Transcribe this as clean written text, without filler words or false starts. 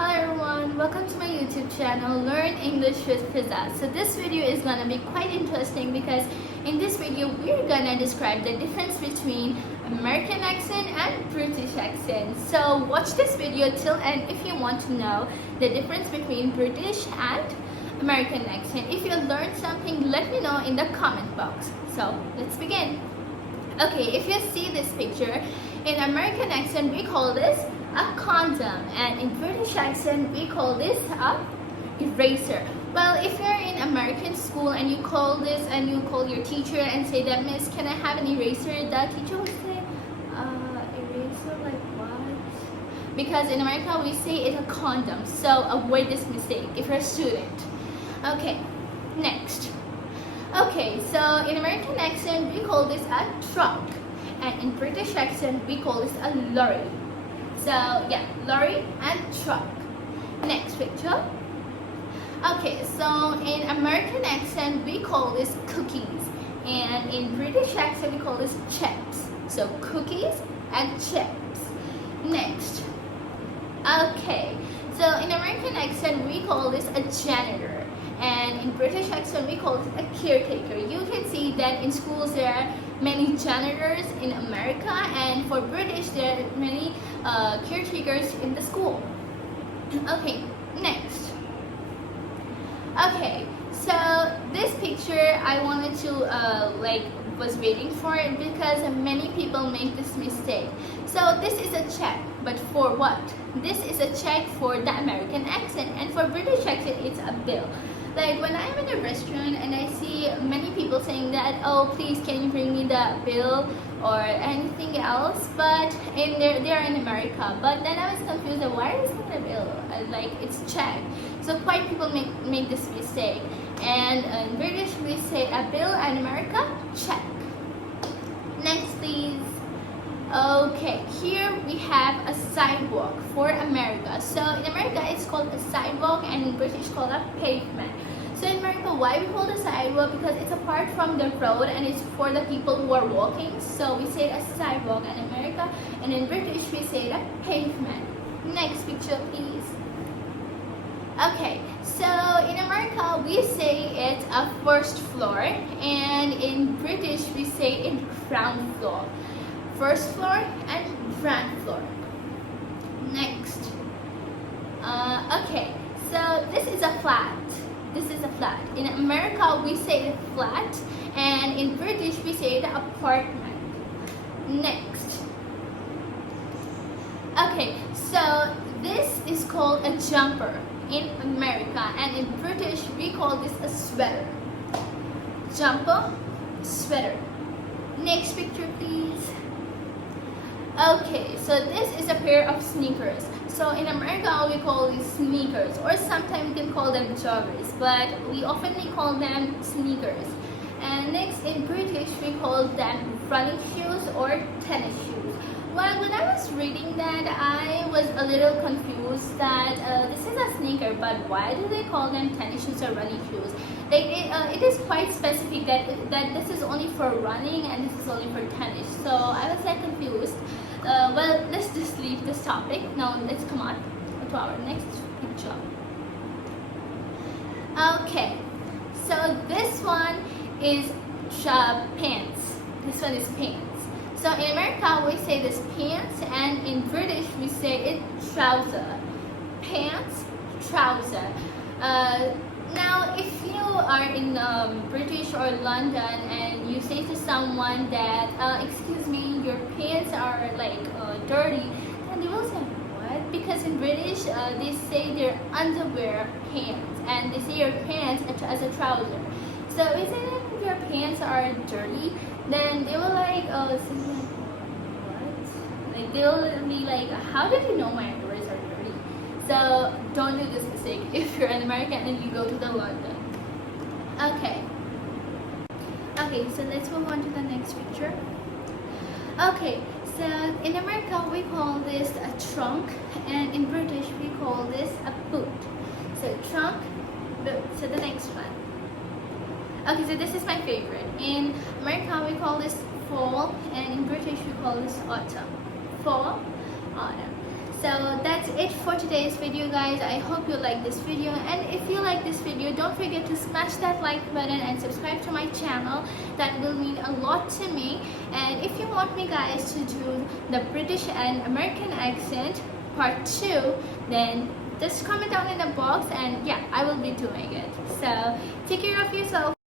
Hello everyone, welcome to my YouTube channel Learn English with Fiza. So this video is gonna be quite interesting because in this video we're gonna describe the difference between American accent and British accent. So watch this video till end if you want to know the difference between British and American accent. If you learned something, let me know in the comment box. So let's begin. Okay, if you see this picture, in American accent we call this a condom, and in British accent we call this a eraser. Well, if you're in American school and you call this and you call your teacher and say that, Miss, can I have an eraser? The teacher would say, eraser, like what? Because in America we say it's a condom, so avoid this mistake if you're a student. Okay, next. Okay, so in American accent we call this a truck, and in British accent we call this a lorry. So yeah, lorry and truck. Next picture. Okay, so in American accent we call this cookies, and in British accent we call this chips. So cookies and chips. Next. Okay, so in American accent we call this a janitor, and in British accent we call it a caretaker. You can see that in schools there are many janitors in America, and for British there are many caretakers in the school. Okay, next. Okay, so this picture I wanted to was waiting for it because many people make this mistake. So this is a check, but for what? This is a check for the American accent, and for British accent it's a bill. Like when I'm in a restaurant and I see many people saying that, oh please can you bring me the bill or anything else, but they're in America. But then I was confused that why is it a bill? Like it's check. So quite people make this mistake. And in British we say a bill, and America check. Next please. Okay, here we have a sidewalk for America. So in America it's called a sidewalk, and in British it's called a pavement. So in America, why we call it a sidewalk? Because it's apart from the road and it's for the people who are walking. So we say a sidewalk in America, and in British we say a pavement. Next picture please. Okay, so in America we say it's a first floor, and in British we say it ground floor. First floor and ground floor. Next. Okay, so this is a flat. This is a flat. In America we say it flat, and in British we say it apartment. Next. Okay, so this is called a jumper in America, and in British we call this a sweater. Jumper, sweater. Next picture please. Okay, so this is a pair of sneakers. So in America we call these sneakers, or sometimes we can call them joggers, but we oftenly call them sneakers. And next in British we call them running shoes or tennis shoes. Well, when I was reading that, I was a little confused that this is a sneaker, but why do they call them tennis shoes or running shoes? Like it is quite specific that this is only for running and this is only for tennis. So I was like confused. Well, let's just leave this topic. Now let's come on to our next picture. Okay, so this one is pants. This one is pants. So in America we say this pants, and in British we say it trouser. Pants, trouser. Now if you are in British or London and you say to someone that excuse me, your pants are like dirty, then they will say what? Because in British they say their underwear pants, and they say your pants as a trouser. So if your pants are dirty, then they will like say like what? Like they will be like, how did you know my underwears are dirty? So don't do this mistake if you're an American and you go to the London. Okay. Okay, so let's move on to the next picture. Okay, so in America we call this a trunk, and in British we call this a boot. So trunk, boot. So the next one. Okay, so this is my favorite. In America we call this fall, and in British we call this autumn. Fall, autumn. So that's it it for today's video, guys. I hope you like this video, and if you like this video, don't forget to smash that like button and subscribe to my channel. That will mean a lot to me. And if you want me, guys, to do the British and American accent part 2, then just comment down in the box, and yeah, I will be doing it. So take care of yourself.